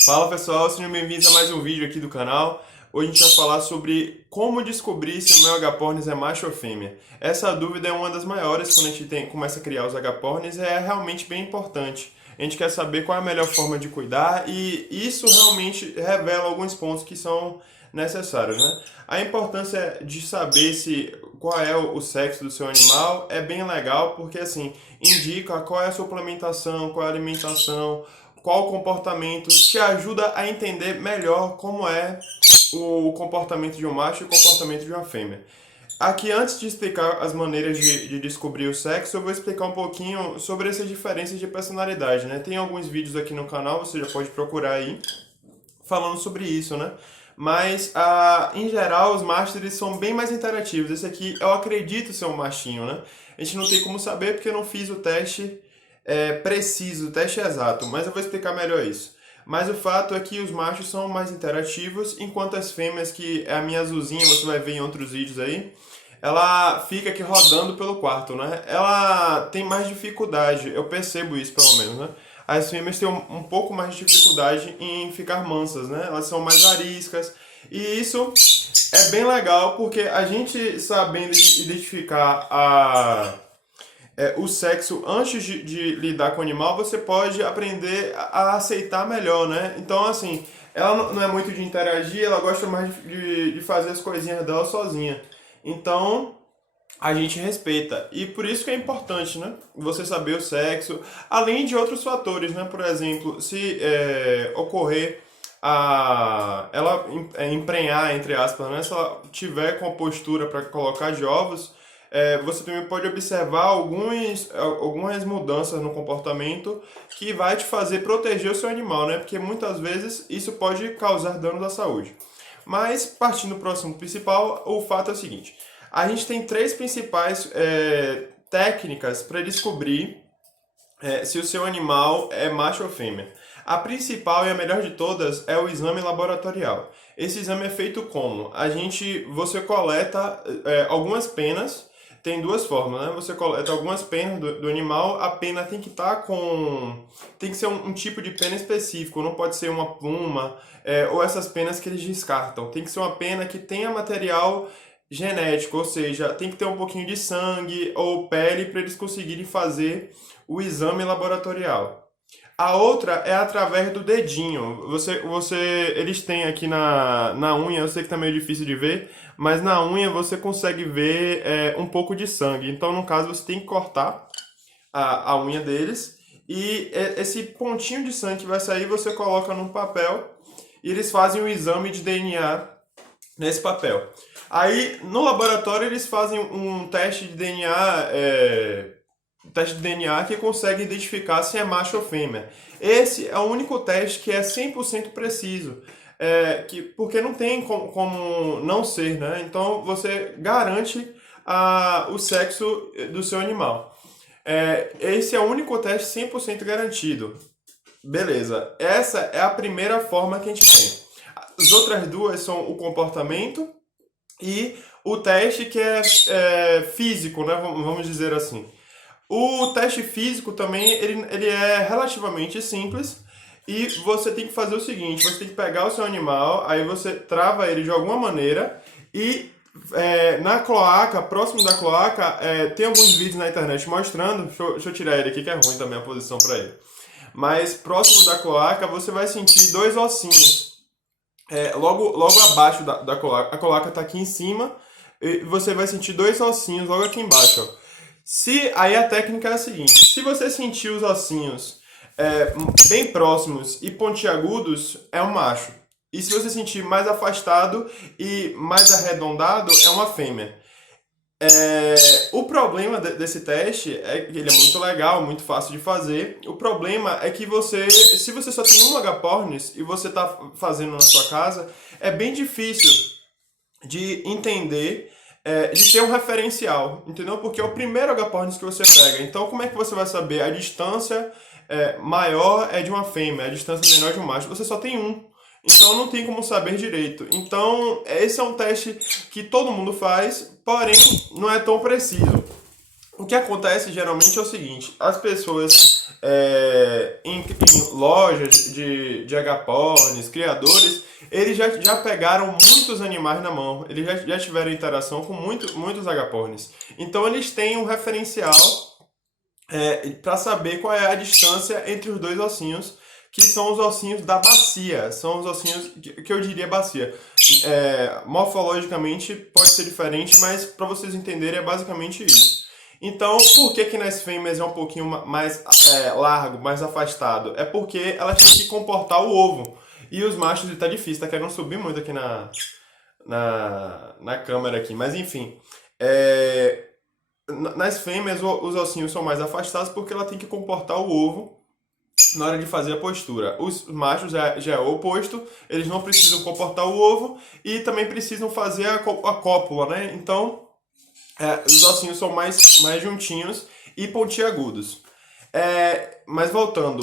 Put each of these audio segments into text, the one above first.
Fala pessoal, sejam bem-vindos a mais um vídeo aqui do canal. Hoje a gente vai falar sobre como descobrir se o meu agapornis é macho ou fêmea. Essa dúvida é uma das maiores quando a gente começa a criar os agapornis e é realmente bem importante. A gente quer saber qual é a melhor forma de cuidar e isso realmente revela alguns pontos que são necessários, né? A importância de saber qual é o sexo do seu animal é bem legal porque assim indica qual é a suplementação, qual é a alimentação, qual o comportamento, te ajuda a entender melhor como é o comportamento de um macho e o comportamento de uma fêmea. Aqui, antes de explicar as maneiras de descobrir o sexo, eu vou explicar um pouquinho sobre essas diferenças de personalidade, né? Tem alguns vídeos aqui no canal, você já pode procurar aí, falando sobre isso, né? Mas, em geral, os machos eles são bem mais interativos. Esse aqui, eu acredito ser um machinho, né? A gente não tem como saber porque eu não fiz o teste preciso, o teste exato, mas eu vou explicar melhor isso. Mas o fato é que os machos são mais interativos, enquanto as fêmeas, que é a minha azulzinha, você vai ver em outros vídeos aí, ela fica aqui rodando pelo quarto, né? Ela tem mais dificuldade, eu percebo isso pelo menos, né? As fêmeas têm um pouco mais de dificuldade em ficar mansas, né? Elas são mais ariscas. E isso é bem legal porque a gente sabendo identificar o sexo antes de lidar com o animal, você pode aprender a aceitar melhor, né? Então, assim, ela não é muito de interagir, ela gosta mais de fazer as coisinhas dela sozinha. Então, a gente respeita. E por isso que é importante, né? Você saber o sexo, além de outros fatores, né? Por exemplo, se ocorrer ela emprenhar, entre aspas, né? Se ela tiver com a postura para colocar de ovos, você também pode observar algumas mudanças no comportamento que vai te fazer proteger o seu animal, né? Porque muitas vezes isso pode causar danos à saúde. Mas, partindo do próximo principal, o fato é o seguinte. A gente tem três principais técnicas para descobrir se o seu animal é macho ou fêmea. A principal e a melhor de todas é o exame laboratorial. Esse exame é feito como? Você coleta algumas penas, tem duas formas, né? Você coleta algumas penas do animal, a pena tem que estar tem que ser um tipo de pena específico, não pode ser uma pluma, ou essas penas que eles descartam. Tem que ser uma pena que tenha material genético, ou seja, tem que ter um pouquinho de sangue ou pele para eles conseguirem fazer o exame laboratorial. A outra é através do dedinho. Eles têm aqui na unha, eu sei que tá meio difícil de ver, mas na unha você consegue ver um pouco de sangue. Então, no caso, você tem que cortar a unha deles e esse pontinho de sangue que vai sair você coloca num papel e eles fazem o exame de DNA nesse papel. Aí, no laboratório, eles fazem um teste de DNA que consegue identificar se é macho ou fêmea. Esse é o único teste que é 100% preciso, porque não tem como não ser, né? Então, você garante o sexo do seu animal. Esse é o único teste 100% garantido. Beleza, essa é a primeira forma que a gente tem. As outras duas são o comportamento e o teste que é físico, né? Vamos dizer assim. O teste físico também ele é relativamente simples e você tem que fazer o seguinte: você tem que pegar o seu animal, aí você trava ele de alguma maneira e na cloaca, próximo da cloaca, tem alguns vídeos na internet mostrando. Deixa eu tirar ele aqui que é ruim também a posição para ele. Mas próximo da cloaca você vai sentir dois ossinhos. Logo abaixo da cloaca. A cloaca está aqui em cima e você vai sentir dois ossinhos logo aqui embaixo. Ó. Aí a técnica é a seguinte: se você sentir os ossinhos bem próximos e pontiagudos, é um macho. E se você sentir mais afastado e mais arredondado, é uma fêmea. O problema desse teste é que ele é muito legal, muito fácil de fazer. O problema é que se você só tem um agapornis e você está fazendo na sua casa, é bem difícil de entender, de ter um referencial, entendeu? Porque é o primeiro agapornis que você pega. Então, como é que você vai saber a distância maior é de uma fêmea, a distância menor de um macho? Você só tem um. Então não tem como saber direito. Então esse é um teste que todo mundo faz, porém não é tão preciso. O que acontece geralmente é o seguinte: as pessoas em lojas de agapornis, criadores, eles já pegaram muitos animais na mão, eles já tiveram interação com muitos agapornis. Então eles têm um referencial para saber qual é a distância entre os dois ossinhos, que são os ossinhos da bacia, são os ossinhos que eu diria bacia. Morfologicamente pode ser diferente, mas para vocês entenderem é basicamente isso. Então, por que que nas fêmeas é um pouquinho mais largo, mais afastado? É porque elas têm que comportar o ovo. E os machos, tá difícil, tá querendo subir muito aqui na câmera aqui. Mas enfim, nas fêmeas os ossinhos são mais afastados porque ela tem que comportar o ovo na hora de fazer a postura. Os machos já é o oposto, eles não precisam comportar o ovo e também precisam fazer a cópula, né? Então, os ossinhos são mais juntinhos e pontiagudos. Mas voltando,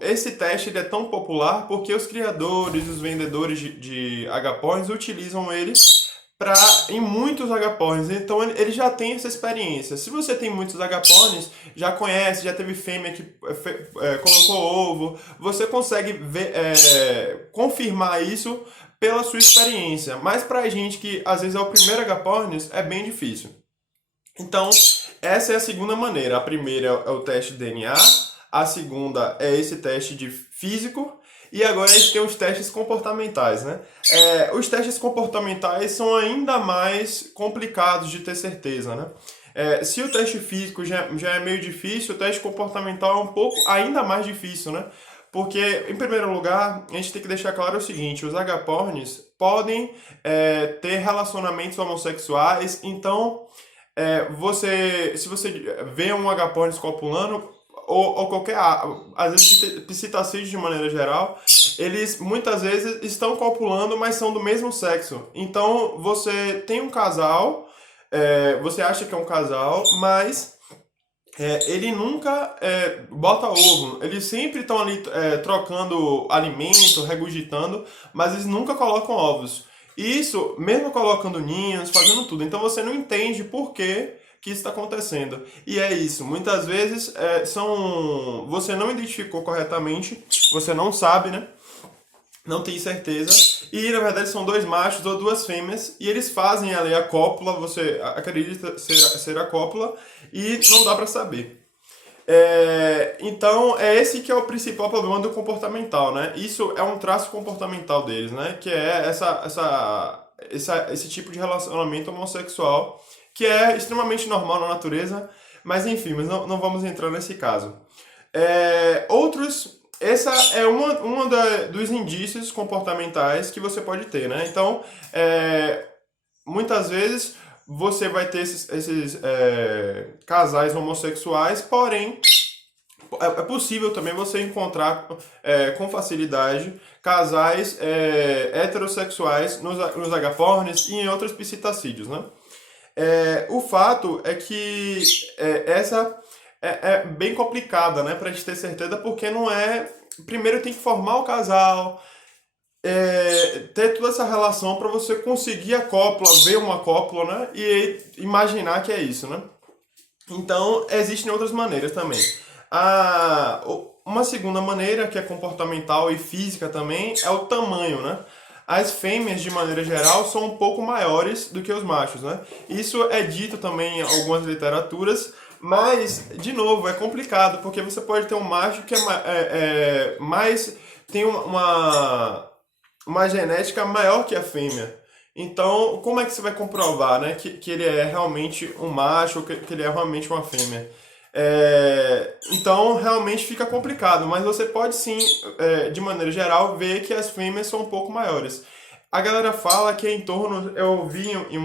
esse teste ele é tão popular porque os criadores, os vendedores de agapornis utilizam ele em muitos agapornis. Então ele já tem essa experiência. Se você tem muitos agapornis, já conhece, já teve fêmea que colocou ovo, você consegue confirmar isso pela sua experiência. Mas pra gente que às vezes é o primeiro agapornis, é bem difícil. Então, essa é a segunda maneira. A primeira é o teste de DNA, a segunda é esse teste de físico, e agora a gente tem os testes comportamentais, né? Os testes comportamentais são ainda mais complicados de ter certeza, né? Se o teste físico já é meio difícil, o teste comportamental é um pouco ainda mais difícil, né? Porque, em primeiro lugar, a gente tem que deixar claro o seguinte, os agapornis podem ter relacionamentos homossexuais, então se você vê um agapornis copulando, ou qualquer, às vezes psitacídeos de maneira geral, eles muitas vezes estão copulando, mas são do mesmo sexo. Então você tem um casal, você acha que é um casal, mas ele nunca bota ovo. Eles sempre estão ali trocando alimento, regurgitando, mas eles nunca colocam ovos. Isso, mesmo colocando ninhos, fazendo tudo. Então você não entende por que isso está acontecendo. E é isso. Muitas vezes você não identificou corretamente, você não sabe, né? Não tem certeza. E na verdade são dois machos ou duas fêmeas. E eles fazem ali a cópula, você acredita ser a cópula, e não dá para saber. Então, esse que é o principal problema do comportamental, né? Isso é um traço comportamental deles, né? Que é esse tipo de relacionamento homossexual, que é extremamente normal na natureza, mas enfim, mas não vamos entrar nesse caso. Essa é uma dos indícios comportamentais que você pode ter, né? Então, muitas vezes você vai ter esses casais homossexuais, porém é possível também você encontrar com facilidade casais heterossexuais nos agapornis e em outros psitacídeos, né? O fato é que essa é bem complicada, né, pra gente ter certeza, porque não é... Primeiro tem que formar o casal, ter toda essa relação para você conseguir a cópula, ver uma cópula, né, e imaginar que é isso, né? Então, existem outras maneiras também. Uma segunda maneira, que é comportamental e física também, é o tamanho, né? As fêmeas, de maneira geral, são um pouco maiores do que os machos, né? Isso é dito também em algumas literaturas, mas, de novo, é complicado, porque você pode ter um macho que tem uma genética maior que a fêmea. Então, como é que você vai comprovar, né, que ele é realmente um macho ou que ele é realmente uma fêmea? Então, realmente fica complicado, mas você pode sim, de maneira geral, ver que as fêmeas são um pouco maiores. A galera fala que é em torno, eu vi em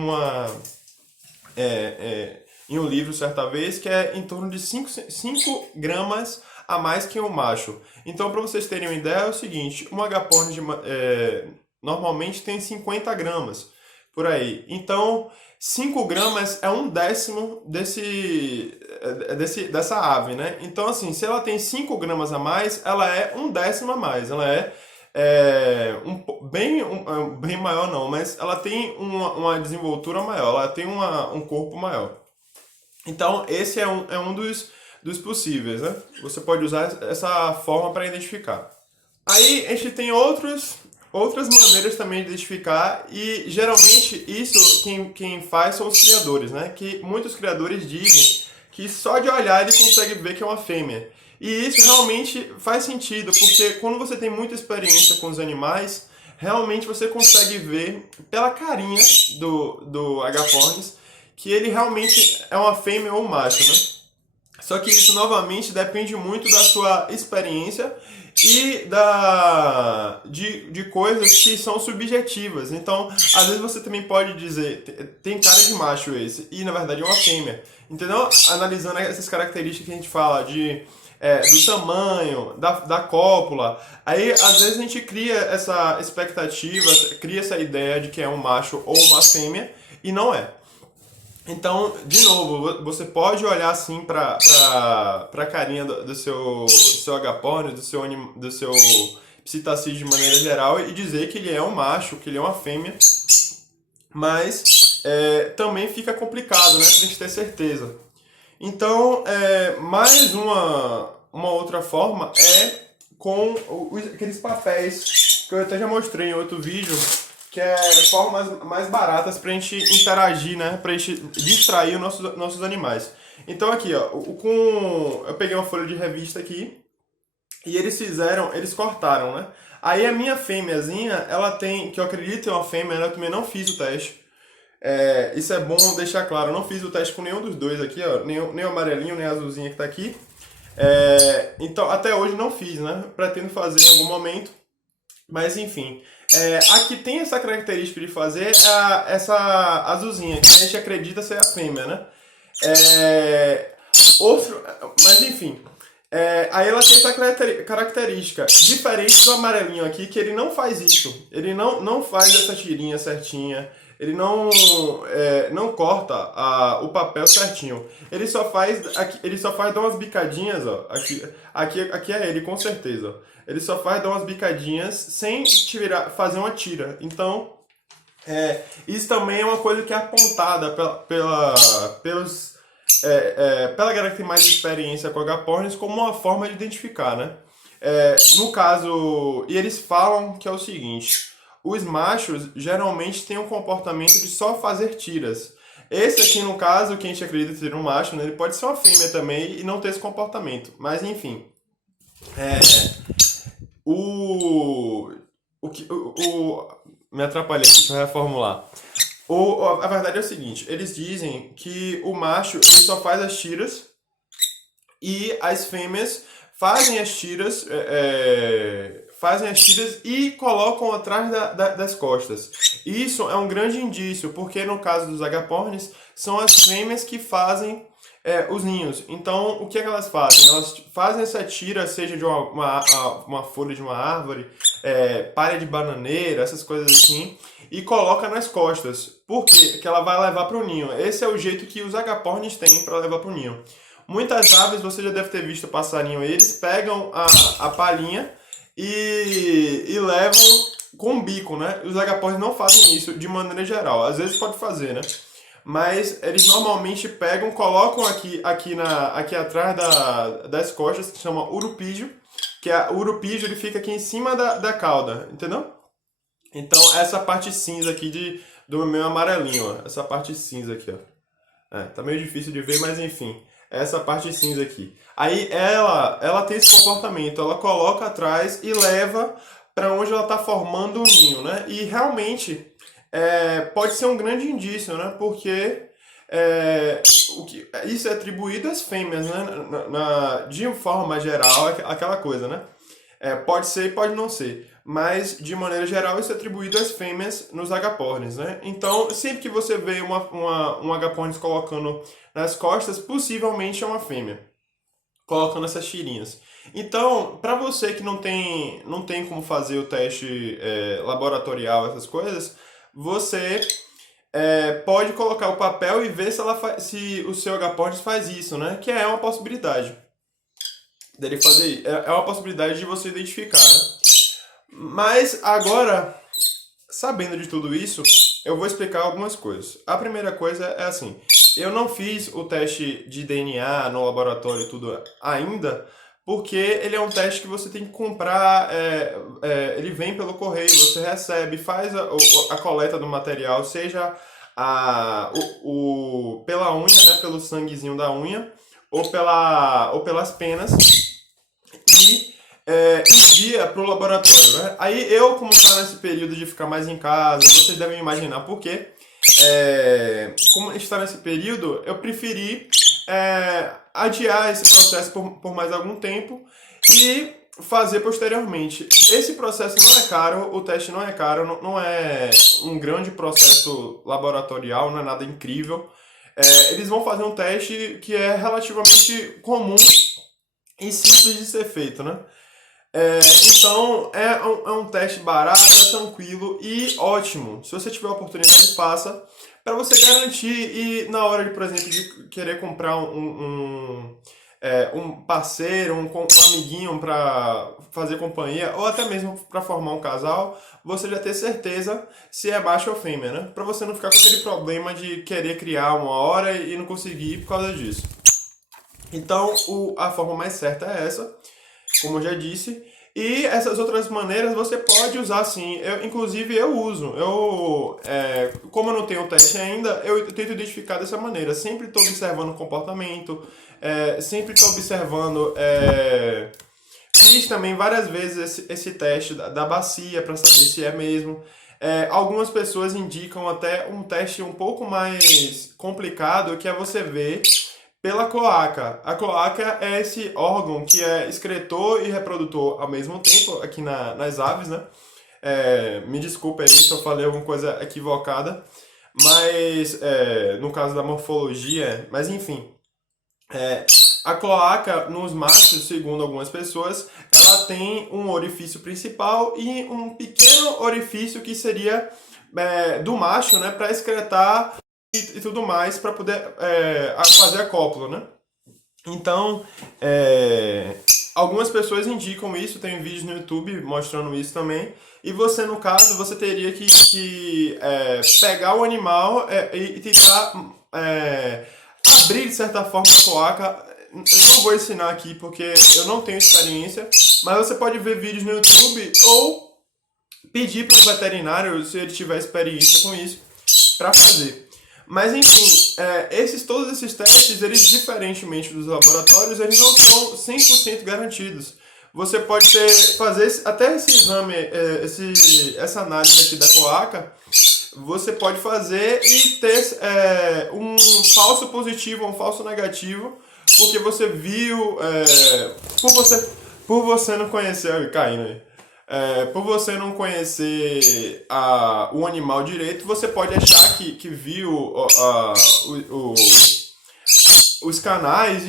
um livro certa vez, que é em torno de 5 gramas a mais que um macho. Então, para vocês terem uma ideia, é o seguinte, um agapornis normalmente tem 50 gramas, por aí. Então, 5 gramas é um décimo dessa ave, né? Então, assim, se ela tem 5 gramas a mais, ela é um décimo a mais. Ela bem maior não, mas ela tem uma desenvoltura maior, ela tem um corpo maior. Então, esse é um dos possíveis, né? Você pode usar essa forma para identificar. Aí a gente tem outras maneiras também de identificar e geralmente isso quem faz são os criadores, né? Que muitos criadores dizem que só de olhar ele consegue ver que é uma fêmea. E isso realmente faz sentido, porque quando você tem muita experiência com os animais, realmente você consegue ver pela carinha do agapornis que ele realmente é uma fêmea ou um macho, né? Só que isso novamente depende muito da sua experiência e de coisas que são subjetivas. Então, às vezes você também pode dizer, tem cara de macho esse, e na verdade é uma fêmea. Entendeu? Analisando essas características que a gente fala do tamanho, da cópula, aí às vezes a gente cria essa expectativa, cria essa ideia de que é um macho ou uma fêmea, e não é. Então, de novo, você pode olhar assim para a carinha do seu agapornis, do seu psitacídeo de maneira geral e dizer que ele é um macho, que ele é uma fêmea, mas também fica complicado, né, pra gente ter certeza. Então, mais uma outra forma é com aqueles papéis que eu até já mostrei em outro vídeo, que é formas mais baratas pra gente interagir, né? Pra gente distrair os nossos animais. Então aqui, ó, eu peguei uma folha de revista aqui e eles cortaram, né? Aí a minha fêmeazinha, ela tem, que eu acredito é uma fêmea, eu também não fiz o teste. Isso é bom deixar claro, eu não fiz o teste com nenhum dos dois aqui, ó, nem o amarelinho, nem a azulzinha que tá aqui. Então, até hoje não fiz, né? Pretendo fazer em algum momento, mas enfim. Aqui tem essa característica de fazer essa azulzinha, que a gente acredita ser a fêmea, né? Mas enfim, aí ela tem essa característica, diferente do amarelinho aqui, que ele não faz isso. Ele não faz essa tirinha certinha, ele não corta o papel certinho. Ele só faz dar umas bicadinhas, ó. Aqui é ele, com certeza. Ele só faz dar umas bicadinhas sem fazer uma tira. Então, isso também é uma coisa que é apontada pela galera que tem mais experiência com agapornis como uma forma de identificar, né? No caso, e eles falam que é o seguinte: os machos geralmente têm um comportamento de só fazer tiras. Esse aqui, no caso, que a gente acredita ser um macho, né, ele pode ser uma fêmea também e não ter esse comportamento. Mas, enfim. Me atrapalhei aqui, deixa eu reformular. A verdade é o seguinte: eles dizem que o macho ele só faz as tiras e as fêmeas fazem as tiras e colocam atrás das costas. Isso é um grande indício, porque no caso dos agapornis, são as fêmeas que fazem os ninhos. Então, o que é que elas fazem? Elas fazem essa tira, seja de uma folha de uma árvore, palha de bananeira, essas coisas assim, e coloca nas costas. Por quê? Porque ela vai levar para o ninho. Esse é o jeito que os agapornis têm para levar para o ninho. Muitas aves, você já deve ter visto o passarinho, eles pegam a palhinha e levam com o bico, né? Os agapornis não fazem isso de maneira geral. Às vezes pode fazer, né? Mas eles normalmente pegam, colocam aqui atrás das costas, que chama urupígio, o urupígio ele fica aqui em cima da cauda, entendeu? Então essa parte cinza aqui do meu amarelinho, ó, essa parte cinza aqui, ó. Tá meio difícil de ver, mas enfim, essa parte cinza aqui. Aí ela tem esse comportamento, ela coloca atrás e leva para onde ela está formando o ninho, né? E realmente pode ser um grande indício, né? Porque isso é atribuído às fêmeas, né? De forma geral, aquela coisa, né? Pode ser e pode não ser. Mas, de maneira geral, isso é atribuído às fêmeas nos agapornis, né? Então, sempre que você vê um agapornis colocando nas costas, possivelmente é uma fêmea, colocando essas tirinhas. Então, para você que não tem como fazer o teste laboratorial, essas coisas, você pode colocar o papel e ver se o seu agapornis faz isso, né? Que é uma possibilidade dele fazer. É uma possibilidade de você identificar, né? Mas agora, sabendo de tudo isso, eu vou explicar algumas coisas. A primeira coisa é assim: Eu não fiz o teste de DNA no laboratório e tudo ainda, porque ele é um teste que você tem que comprar, ele vem pelo correio, você recebe, faz a coleta do material, seja pela unha, né, pelo sanguezinho da unha, ou pelas penas, e envia para o laboratório, né? Aí eu, como está nesse período de ficar mais em casa, vocês devem imaginar por quê. Como está nesse período, eu preferi adiar esse processo por mais algum tempo e fazer posteriormente. Esse processo não é caro, o teste não é caro, não é um grande processo laboratorial, não é nada incrível. Eles vão fazer um teste que é relativamente comum e simples de ser feito, né? Então, é um teste barato, é tranquilo e ótimo. Se você tiver a oportunidade, faça. Para você garantir e na hora, de, por exemplo, de querer comprar um parceiro, um amiguinho para fazer companhia, ou até mesmo para formar um casal, você já ter certeza se é macho ou fêmea, né? Para você não ficar com aquele problema de querer criar uma hora e não conseguir por causa disso. Então, a forma mais certa é essa, como eu já disse. E essas outras maneiras você pode usar sim. Inclusive eu uso. Como eu não tenho teste ainda, eu tento identificar dessa maneira. Sempre estou observando o comportamento, sempre estou observando. Fiz também várias vezes esse teste da bacia para saber se é mesmo. Algumas pessoas indicam até um teste um pouco mais complicado, que é você ver pela cloaca. A cloaca é esse órgão que é excretor e reprodutor ao mesmo tempo aqui nas aves, né? Me desculpe aí se eu falei alguma coisa equivocada, mas no caso da morfologia, mas enfim. A cloaca nos machos, segundo algumas pessoas, ela tem um orifício principal e um pequeno orifício que seria do macho, né, para excretar e tudo mais para poder fazer a cópula, né? Então, algumas pessoas indicam isso, tem vídeos no YouTube mostrando isso também. E você, no caso, você teria que pegar o animal e tentar abrir, de certa forma, a cloaca. Eu não vou ensinar aqui porque eu não tenho experiência, mas você pode ver vídeos no YouTube ou pedir para um veterinário, se ele tiver experiência com isso, para fazer. Mas enfim, todos esses testes, eles diferentemente dos laboratórios, eles não são 100% garantidos. Você pode fazer até esse exame, essa análise aqui da cloaca, você pode fazer e ter um falso positivo, um falso negativo, porque você viu, por você não conhecer, caindo aí. Por você não conhecer o animal direito, você pode achar que viu os canais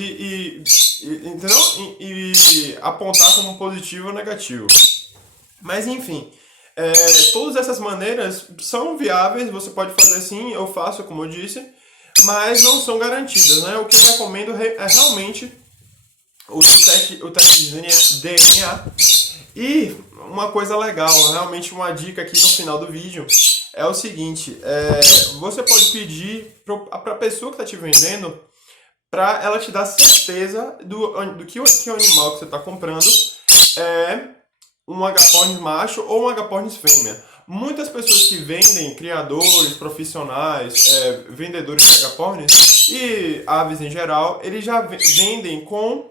entendeu? E apontar como positivo ou negativo. Mas enfim, todas essas maneiras são viáveis, você pode fazer sim, eu faço como eu disse, mas não são garantidas, né? O que eu recomendo é realmente o teste de DNA. E uma coisa legal, realmente uma dica aqui no final do vídeo, é o seguinte, você pode pedir para a pessoa que está te vendendo, para ela te dar certeza do que o animal que você está comprando é um agapornis macho ou um agapornis fêmea. Muitas pessoas que vendem, criadores, profissionais, vendedores de agapornis e aves em geral, eles já vendem com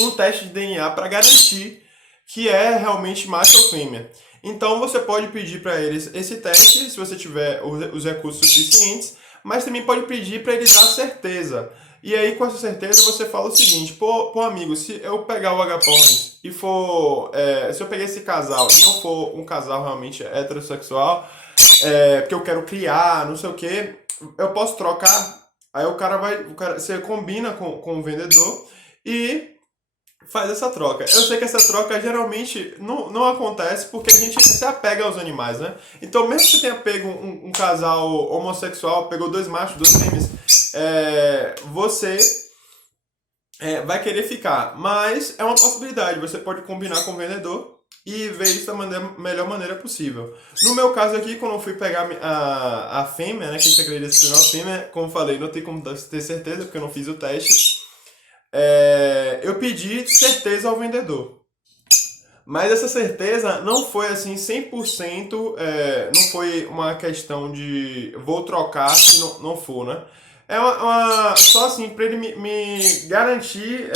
um teste de DNA para garantir que é realmente macho ou fêmea. Então você pode pedir para eles esse teste, se você tiver os recursos suficientes, mas também pode pedir para eles dar certeza. E aí, com essa certeza, você fala o seguinte: pô amigo, se eu pegar o agapornis e for. Se eu pegar esse casal e não for um casal realmente heterossexual, porque eu quero criar, não sei o que, eu posso trocar. Aí você combina com o vendedor e faz essa troca. Eu sei que essa troca geralmente não acontece porque a gente se apega aos animais, né? Então, mesmo que você tenha pego um casal homossexual, pegou dois machos, duas fêmeas, você vai querer ficar. Mas é uma possibilidade. Você pode combinar com o vendedor e ver isso da melhor maneira possível. No meu caso aqui, quando eu fui pegar a fêmea, né, que a gente acredita ser uma fêmea, como eu falei, não tem como ter certeza, porque eu não fiz o teste, eu pedi certeza ao vendedor. Mas essa certeza não foi assim 100%, não foi uma questão de vou trocar se não for, né? É só assim, para ele me garantir,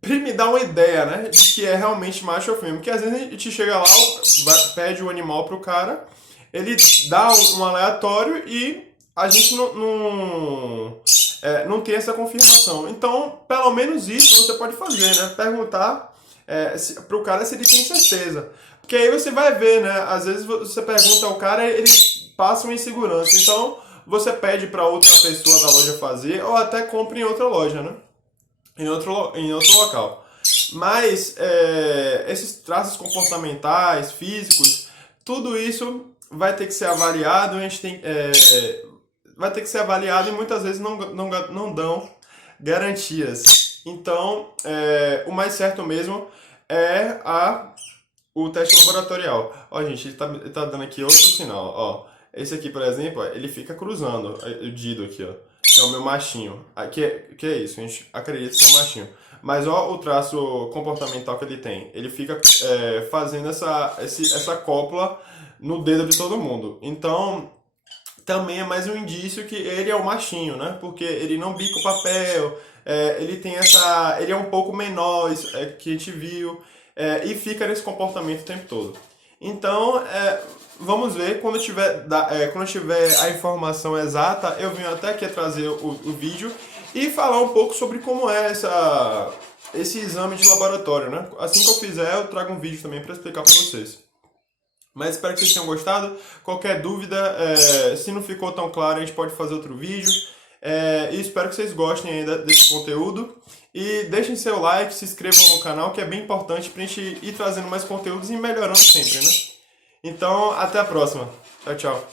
pra ele me dar uma ideia, né, de que é realmente macho ou fêmea. Porque às vezes a gente chega lá, pede o animal pro cara, ele dá um aleatório e a gente não tem essa confirmação. Então, pelo menos isso você pode fazer, né? Perguntar pro cara se ele tem certeza. Porque aí você vai ver, né? Às vezes você pergunta ao cara e ele passa uma insegurança. Então, você pede para outra pessoa da loja fazer ou até compra em outra loja, né? Em outro local. Mas esses traços comportamentais, físicos, tudo isso vai ter que ser avaliado. A gente vai ter que ser avaliado e muitas vezes não dão garantias. Então, o mais certo mesmo é o teste laboratorial. Ó, gente, ele tá dando aqui outro sinal. Ó, esse aqui, por exemplo, ele fica cruzando o Dido aqui, ó. Que é o meu machinho. Que é isso, a gente acredita que é um machinho. Mas ó o traço comportamental que ele tem. Ele fica fazendo essa cópula no dedo de todo mundo. Então, também é mais um indício que ele é o machinho, né? Porque ele não bica o papel, ele tem ele é um pouco menor, que a gente viu, e fica nesse comportamento o tempo todo. Então, vamos ver, quando eu tiver a informação exata, eu venho até aqui trazer o vídeo e falar um pouco sobre como é esse exame de laboratório, né? Assim que eu fizer, eu trago um vídeo também para explicar para vocês. Mas espero que vocês tenham gostado. Qualquer dúvida, se não ficou tão claro, a gente pode fazer outro vídeo. E espero que vocês gostem ainda desse conteúdo. E deixem seu like, se inscrevam no canal, que é bem importante pra gente ir trazendo mais conteúdos e melhorando sempre, né? Então, até a próxima. Tchau, tchau.